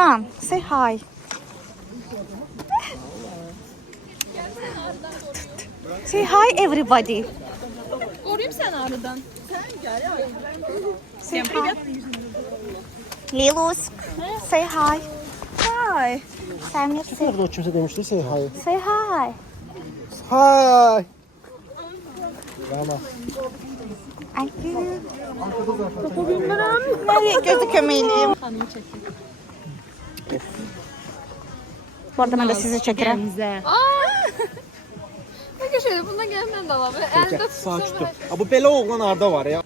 Orhan, say hi. Say hi everybody. Koruyayım sen arıdan. Say hi. Lilus, say hi. Hi. Samir, Nerede o kimse demişti say hi. say hi. Hi. Tamam. Thank you. Bilmiyorum. Nereye gözü kömeğliyim. Hanımı çekeyim. Bu arada ben de sizi çekerim. Ne geçiyor? Bundan gelmem de var. Əlində tutsa. Sakit ol. Bu belə oğlan harda var ya?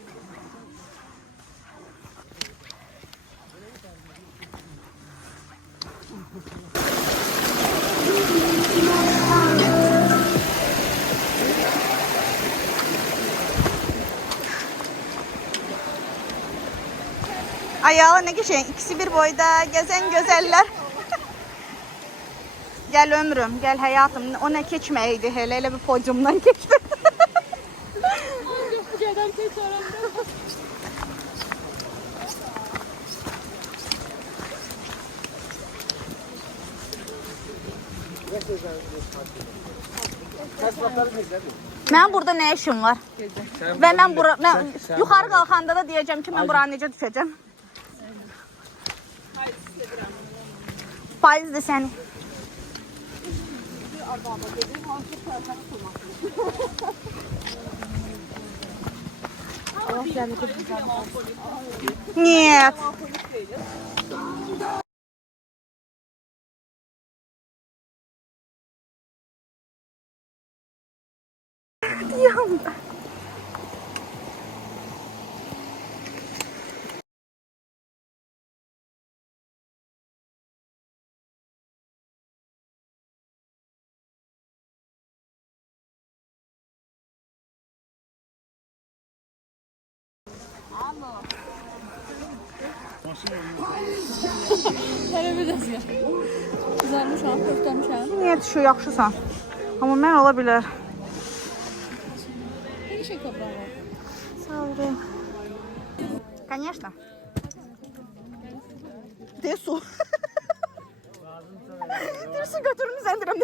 Ayağı ne geçen? İkisi bir boyda gezen güzeller. Gel ömrüm, gel hayatım. O ne keçmeydi hele bir podyumdan geçti. Gedəm keçərəm. Mən burada ne işim var? Ve ben yukarı kalkanda da diyeceğim ki ben buraya necə düşeceğim. Faiz de seni. Нет. Yandı. Tərəbi də siyah. Kızarmışam, köftəmişəm. Niye düşüyor yaxşısan? Ama ben olabilir. Bir şey toprağı var. Sağ ol. Конечно. De su. Bir su götürünü sendirəm.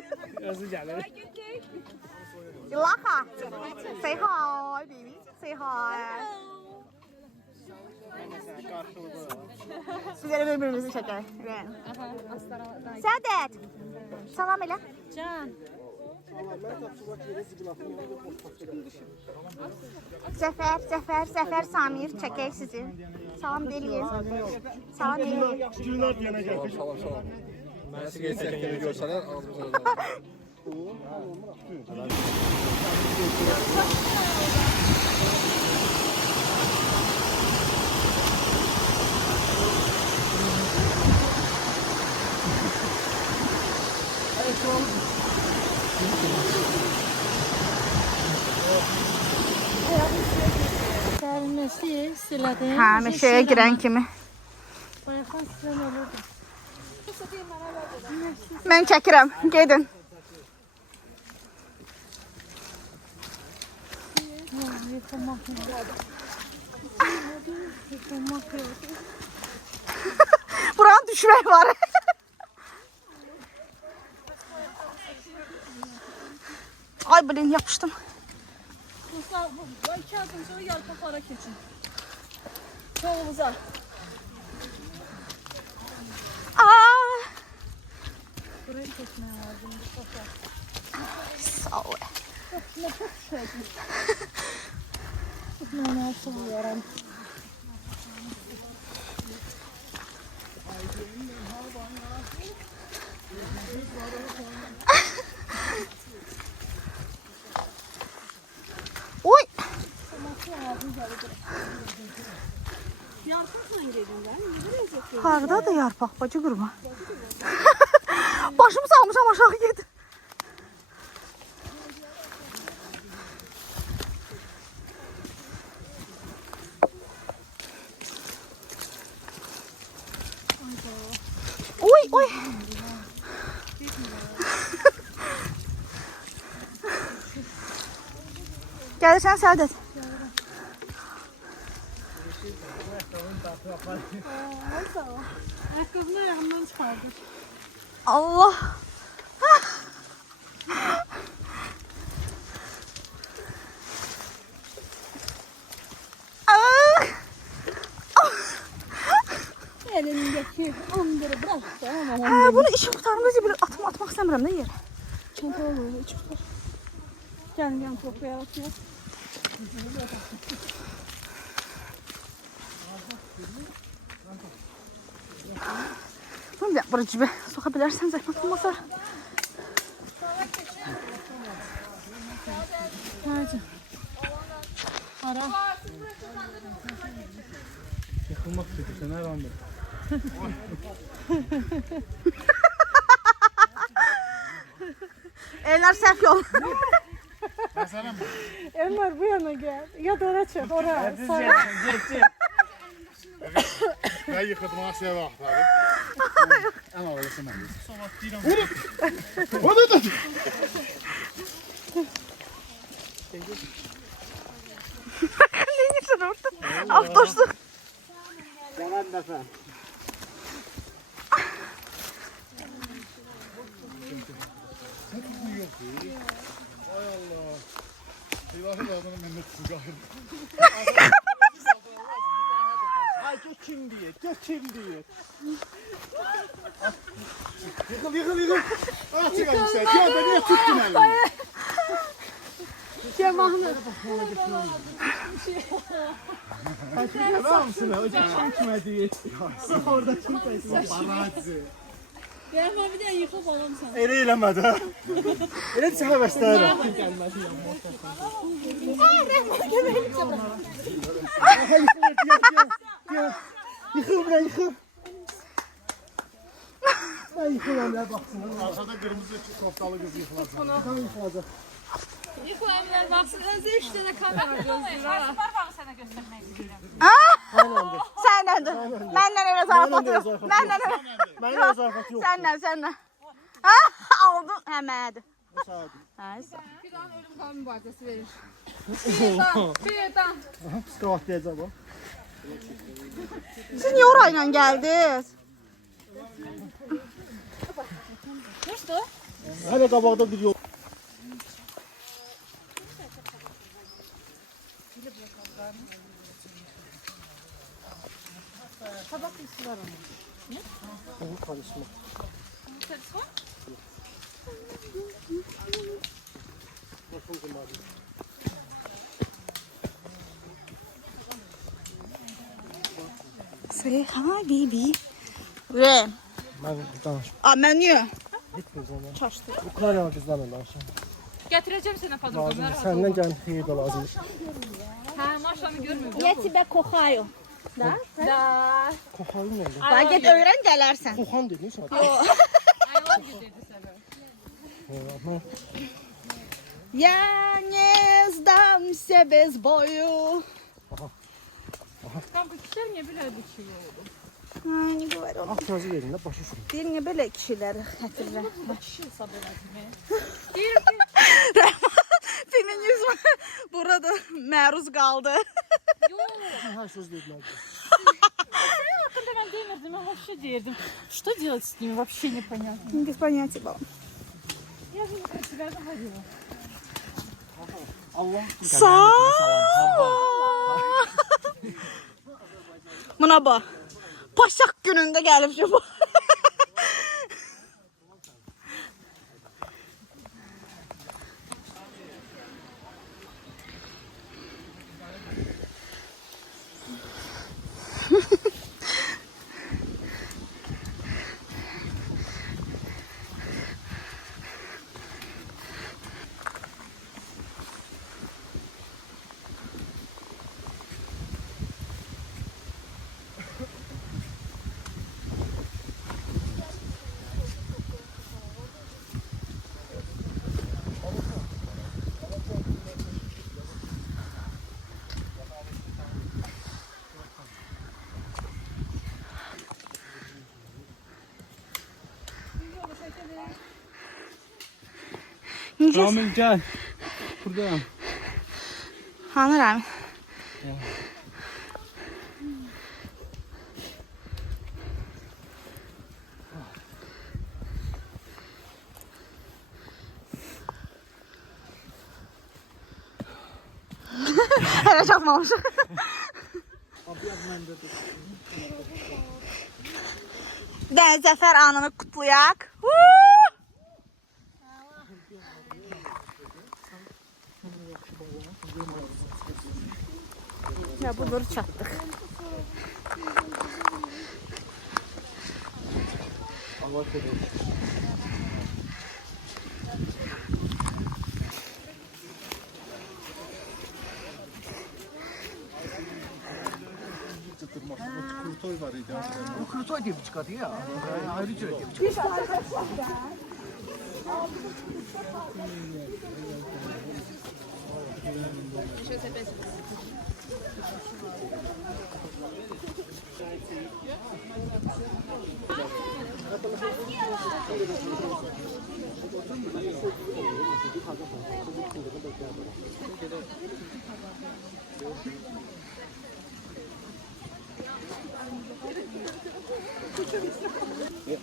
Özü gəlir. Ilaha. Say hi, baby. Say hi. Biz elə birbirimizi çəkək. Səadət. Salam elə. Can. Zəfər, Samir çəkək sizi. Salam deyin. Salam deyin. Günlər yenə gəlir. Salam. Mən sizi çəkdiyini görsənlər ağzımıza da. Gəlməsi silədim. Hə, meşəyə girən kimi. Bayaqdan silən olurdu. Mən çəkirəm. Gedin. Yıxılmaq yox. Yıxılmaq yox. Buranın düşmək var. Ay bilin yapışdım. Dostlar, bu 2 adım sonra yarpaqlara keçin. Yolunuza. Aa, Buraya keçməyə lazım. sağ ol. Ne çok şeydi. Ben nasıl buluyorum? Oy. Yarpaqla gedin ben. Nereye çekiyorsun? Hardadır yarpaq bacı qurma. Başımı salmışam aşağı gedin. Oy oy. Gəlirsən Səadət. Ayakkabını ayağımdan çıkardı. Allah. Elindeki andırı bırak. Bunu işi kurtarmaz bir atmaq istəmirəm də yerə. Çanta olur, çıkar. Gelin toplayalım. Bunu da bura cibə soxa bilərsən zəhmət olmasa. Hadi. Ara. Yıkılmak üzere. Her anda. Eller səhv yol. Enver bu yana gel. Ya da oraya çık. Oraya. Sonra. Ben yıkadım Asya'ya bakmadım. Ama öylesi ben. O da. Neyse orada. Avtosu. Yalan defa. Ay Allah. İlahi adamın Mehmet Sugahir. Ay götüm diye. Götüm diye. Yıkıl. Ah çıkayım sen. Ya da niye tuttun elini? Gel Mahmut. Tamam mısın? Hocam çekme diye. Orada çekmesin. Parazzi. Gel Mahmut bir de yıkıp alalım sana. Elə eləmədi ha. Elə çıxə bəstəyirəm. Yıxıl bura, yıxıl. Ben yıxılam ya, baksın. Arkada kırmızı koftalı kız yıkılacak. Yıxılacaq. Yıkılamlar baksın. Önce 3 tane kamera gözlüyor. Sənlə. Məndən elə zarafat yox. Məndən elə. Mənim zarafat yox. Sənlə. Aldın. Həmədi. Haysa. Bir an ölüm kalım mübarizesi verir. Birden. Psikovatlayacaq o. Siz niyə orayla gəldiniz? Hələ qabaqda bir yol. Tabak üstü var onun. Onu karışma. Say hi baby. Ren. Mən danış. Mən niyə? Gitməyəcəm. Çaşdı. Ukraynalı qızlarla danışam. Getireceğim sana padrokanı. Lazım. Səndən gəlin xeyir də lazım. Ha, maşanı görmüyorum. Ya тебе koxayo. Da. Koxalın oldu. Bax get öyrən gələrsən. Koxan dedin sən. Ayvan getirdi sana. Я не сдамся без бою. Там kişiler niye böyle bir şey oldu? Ay, ne говорю. At yazı verin də başa düşün. Bir niyə belə kişiləri xətirlə. Feminizm burada məruz qaldı. Hər söz dedilər. Hakkında ben demirdim, ben вообще derdim. Что делать с ними, вообще непонятно. Без понятия было. Я же не про себя говорила. Allah. Sağ. Buna bax. Paşaq günündə gəlib ki bu. Ramil gel. Buradayım. Hanı Rami? Hələ çatmamışıq. Dəniz Zəfər anını kutlayaq. Ya budur çatdıq. Kurtoy var idi. Bu Krutoy diye bir çıkardı ya. Ayrıca diye bir çıkardı.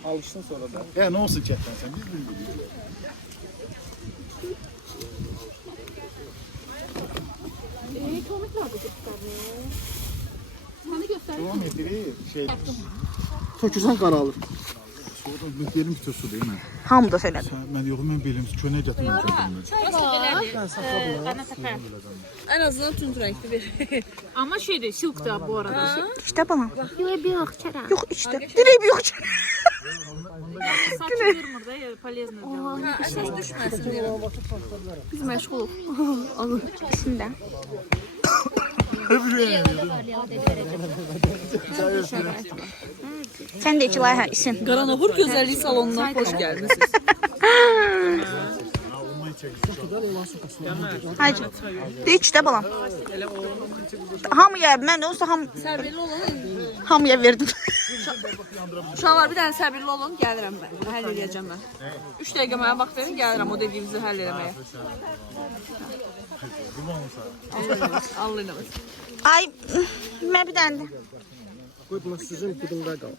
Alıştın sonra da. Ya ne olsun chatten sen biz bilmiyoruz. Devam ettirir. Tökürsən qaralır. Sonra belim tutursu değil mi? Hamı da söylədi. Ben yoxum ben belim köne getirmişim. En azından tünd renkli bir. Ama şeyde silk da bu arada. İşte bana. Yox, içdə. Dirək yox. Saç kırmır da ya polезно делать. Ha, esas düşməsin deyə. Biz məşğuluq. Alın. İçində. Sən də iki layihə isin. Qaranavur gözəllik salonuna xoş gəlmisiniz. Hayır. De içdə balam. Hamıya, mən olsa Səbirli olun. hamıya verdim. Uşaqlar bir dənə səbirli olun, gəlirəm mən. Həll edəcəm mən. 3 dəqiqə mənə vaxt verin, gəlirəm o dediyinizi həll eləməyə. Allah eləməsin. Ay, mən bir dənə də. Qoy bunlar sizin budunda qal.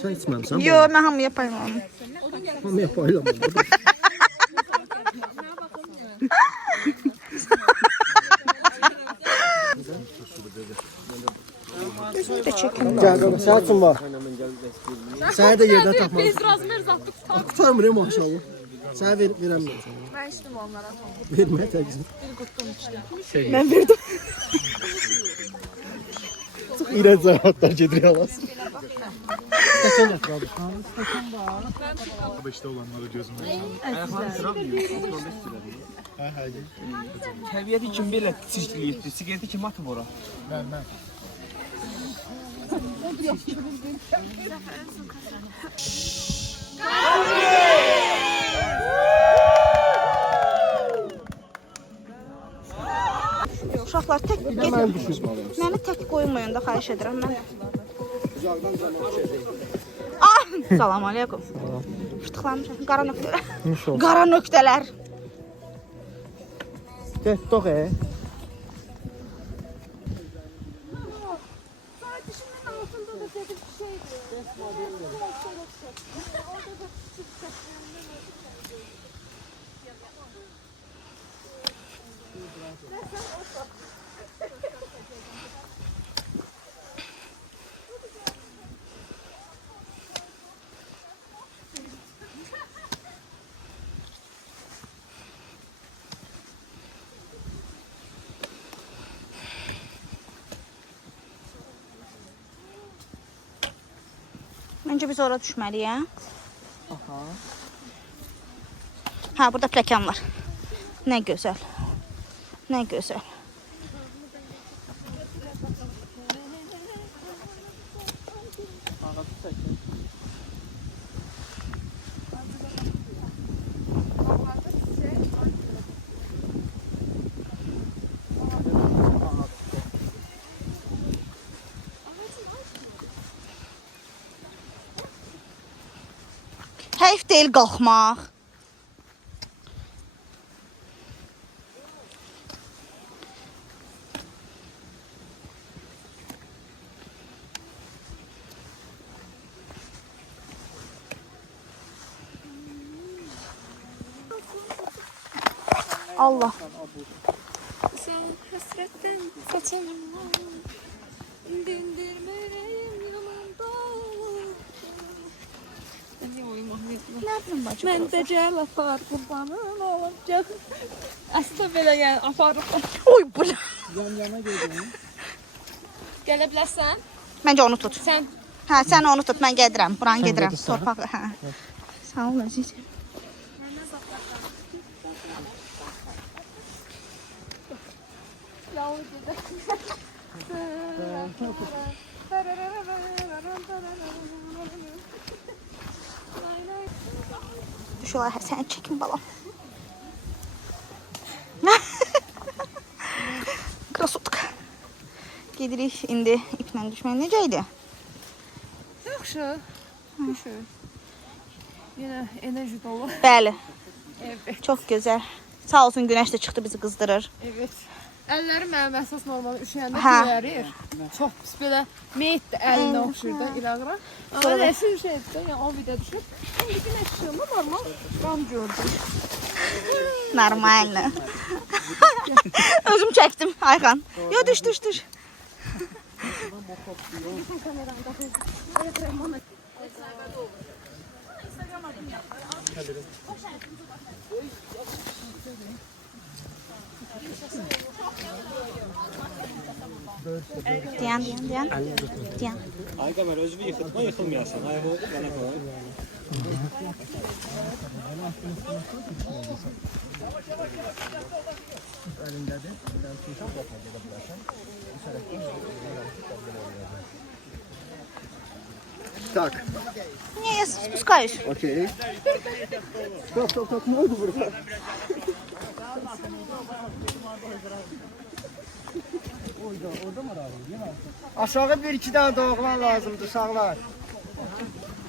Sən içməmsən. Yo, mən hamıya payladım. Hamıya paylamam. Gözünü də çəkin. Gəl qana, sənin üçün var. Səni də yerdə tapmalısın. Biz razmıyıq zatdıq. Tutarmır maşallah. Sənə verəm mən sana. Mən içdim onlara. Verməyə təqsir. Mən verdim. Çox iyrənc zarafatlar gedir yalasın. Stəkan yatıralım. Beşte olanları gözümün Təbiəti kim belə çirkliyibdir, sigareti kim atıb ora? Ben. Uşaqlar tək gedin. Məni tək qoymayın da, xahiş edirəm mən. Ah, salam aleykum. Fırtıqlanmışam. Qara nöqtələr. Qara nöqtələr. Getdik Məncə biz ora düşməliyik. Hə, burada pləkan var. Nə gözəl. Nə gözəl. Heyf deyil qalxmaq. Allah. Sen hasretten saçanımla dindirmeyim yanında. Ben niye uyumamışım? Nə bilim bacı. Mən də gəl apar qurbanın olacaq. Əslində belə yəni aparıb. Oy bu. Gələ bilərsən? Məncə onu tut. Sən Hə, sən onu tut, mən gedirəm. Buranı gedirəm. Torpaq, hə. Sağ ol əziz. Şuraya sən çəkin balam. Krasotka. Gedirik indi iplə düşmək necə idi? yaxşı. Düşür. Yenə enerji dolu. Bəli, Evet. çox gözəl. Sağ olsun günəş də çıxdı bizi qızdırır. Evet. Əllərim mənim əsas normal üşüyəndə Hə. göyərir. Çox pis belə meyit də əlinə oxşur da İraqra. Amma nəsil şeydir də, yəni o vida düşür. İndi günəş işığında normal qan gördüm. Normal. Özüm çəkdim Ayxan. Yo düş. Diyan. Ay Qamer, özünü yıxıtma, yıxılmayasın. Ayağı yana qoy. Tak, Nie, spuszczajesz. okey. Stop, ne oldu burada? Aşağı bir iki tane doğulan lazımdı uşaqlar.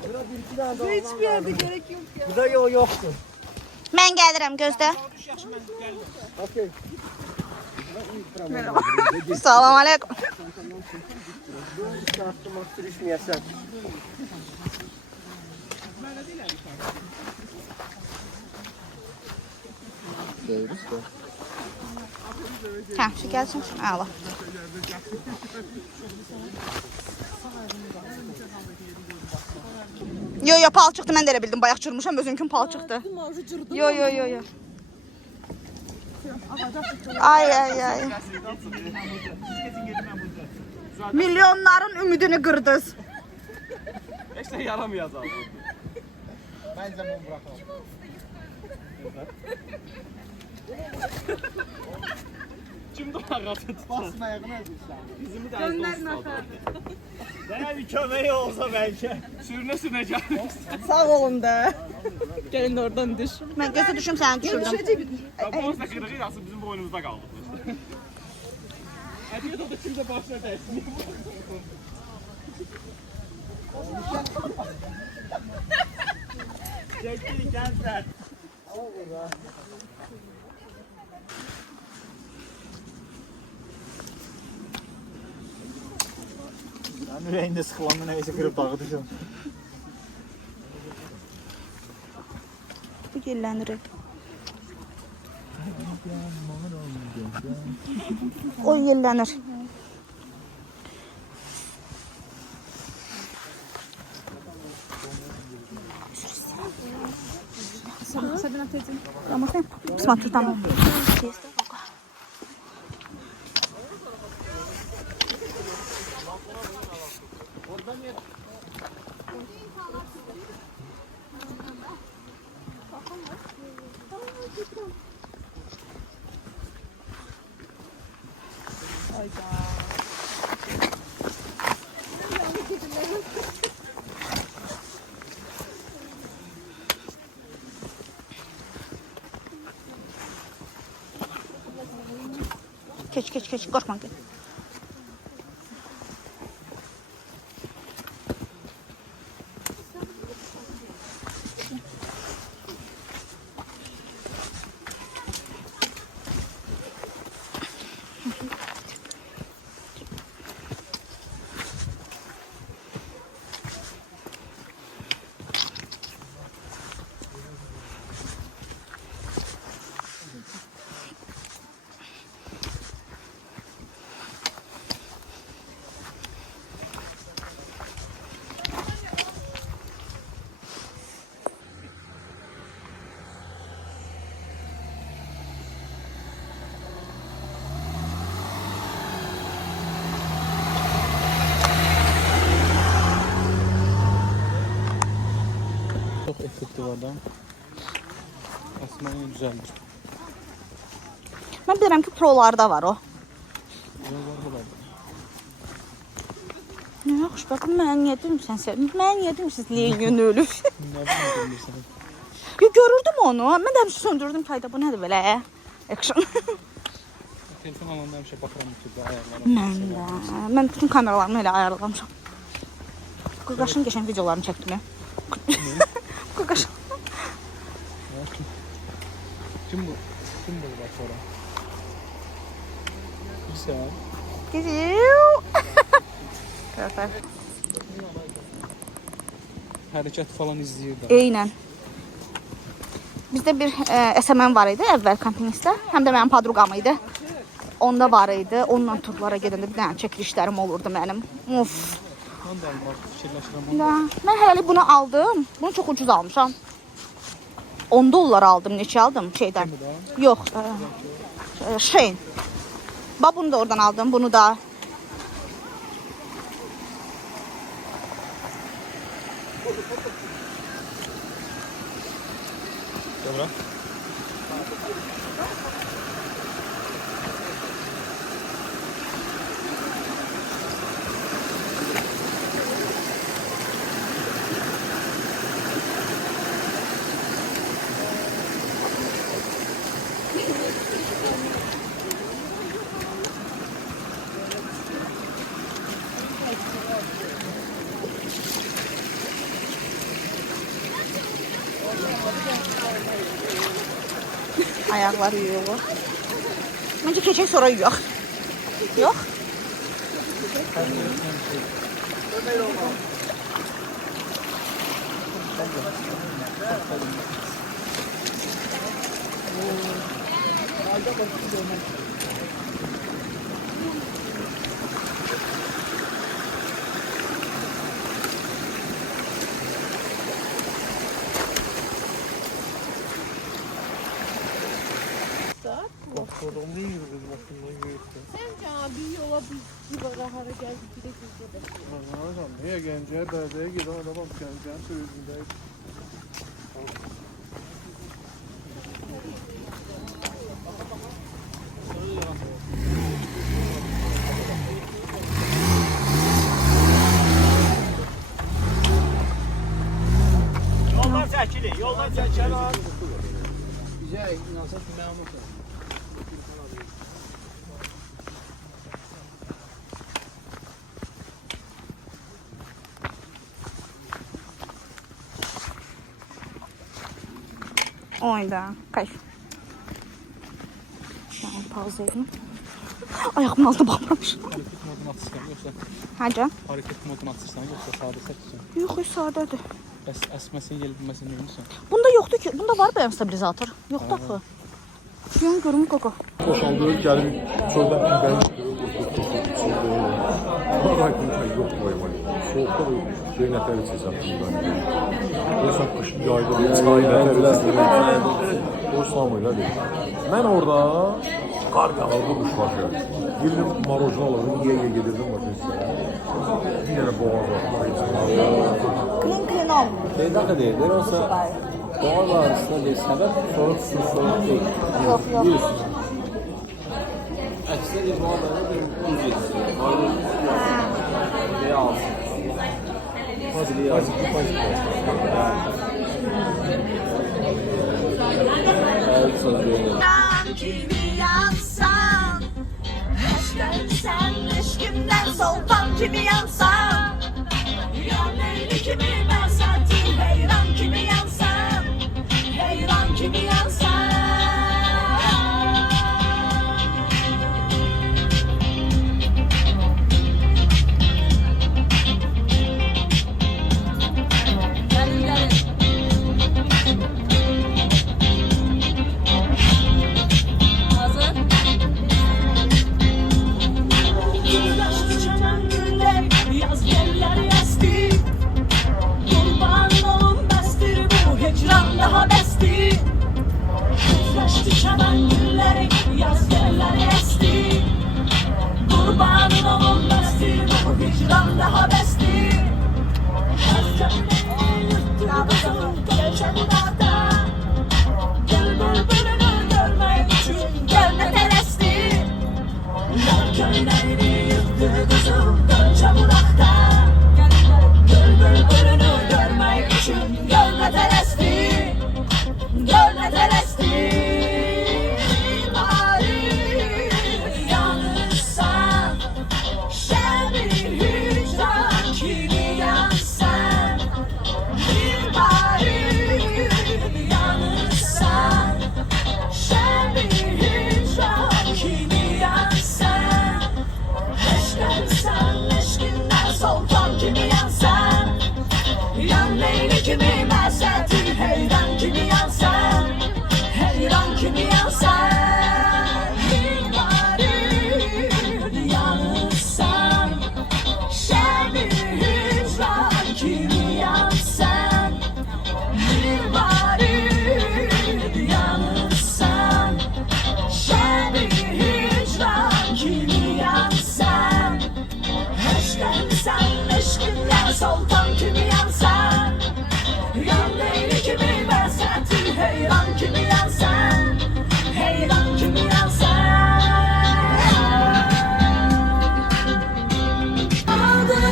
Burada bir iki tane doğulan Hiçbir yerde gerek yok ya. Burada yoktu. Mən gəlirəm, gözlə. Okey. Salam aleykum. Çarptırmak düşmeyesen. Hə, şu gəlsin. Allah. Yo, palçıqdı, mən də elə bildim. Bayaq çırmışam, özünkün palçıqdı. Yo. Ay. Milyonların ümidini qırdınız. İşte yaramayacaq. Bence bunu bırakalım. Kim doğar atı tutar? Basma ayağına ezmişler. Bizimi de Bana bir kömeği olsa belki. Sürüne geldik. Sağ olun da. Gəlin də oradan düş. Mən gözə düşüm, səni düşürdüm. Kapımız da kırığı aslında bizim boynumuzda kaldı. Hadi da kimse başına değsin. Çekil gençler. Ben yüreğinde sıkılandı neyse kırıp dağıtacağım. Bu yellənir. O yellənir. Tamam. Смотри, там. Geç, korkma gel. Çox effektiv adam. Əsməni düzəldir. Mən bilirəm ki, prolarda var o. Nə xoşbəxt, mən niyə demirsən sən? Mən niyə demirsiz Leyin ölür? Nə bilmirsən? Görürdüm onu. Mən də söndürdüm kayda. Bu nədir belə? Action. Telefon alanda həmişə baxıram YouTube'da ayarlara. Mən də. Mən bütün kameralarımı elə ayarlamışam. Qırqaşın geçən videolarını çəkdim. Qırqaşın. Kim bu? Kim bu bak sonra? Güzel. Gidiyor. Perfect. Hərəkət falan izləyirdi. Eynən. Bizdə bir SMM var idi əvvəl kampinistdə. Həm də mənim padruqam idi. Onda var idi. Onunla turlara gedəndə bir dənə çəkilişlərim olurdu mənim. Of. Mən də fikirləşirəm. Mən hələlik bunu aldım. Bunu çox ucuz almışam. 10 dollar aldım. Neçə aldım şeydən? Yox. Shein. Bax bunu da oradan aldım. Bunu da. Dobra. Ayaqları yuyulur. Məncə keçək sonra yuyaq. Yox? Sence abi yola bir zivara geldi bir de güzel. Niye Gəncəyə, Bərdəyə gedən adamam Gəncənin sözündəyik. Yollar çəkili, yollar çəkili. Bizə inansan ki, məmur. Oyda. Kayf. Yani pauza edeyim. Ayağımın altına bağlamış. Hareket modunu açırsan yoxsa? Həcə? Hareket modunu açırsan yoxsa sadə çəkirsən? Yox, heç sadədir. Əsməsin, yelbilməsin bilmirsən. Bunda yoxdur ki. Bunda var bəyəm stabilizator. Yoxdur axı. Yan görüm qoqa. Boşaldırır, gəlib çöldən bəli yox qoymayın. Soğukda bu şey nətər içirsən bundan. Oysa qışın yayda bir çay nətər içirsən. O samıyla deyil. Mən orada qar qağaldı quşbaşı. Girdim marojna alırdım, yiyə gedirdim makinislərə. Bir dənə boğaz var. Klin olmuyor. Şeydə deyir, olsa doğal arasında bir səbəb, soğuk su, soğuk değil. Yox, yox. Əksində bir doğal arasında bir buz yetişir. Deyə alsın. Hazırlığı alsın. Kimi yansan, sen eşkimden soğuktan kimi yansan, Leyli kimi ben satin, heyran kimi yansan, heyran kimi yansan.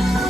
Thank you.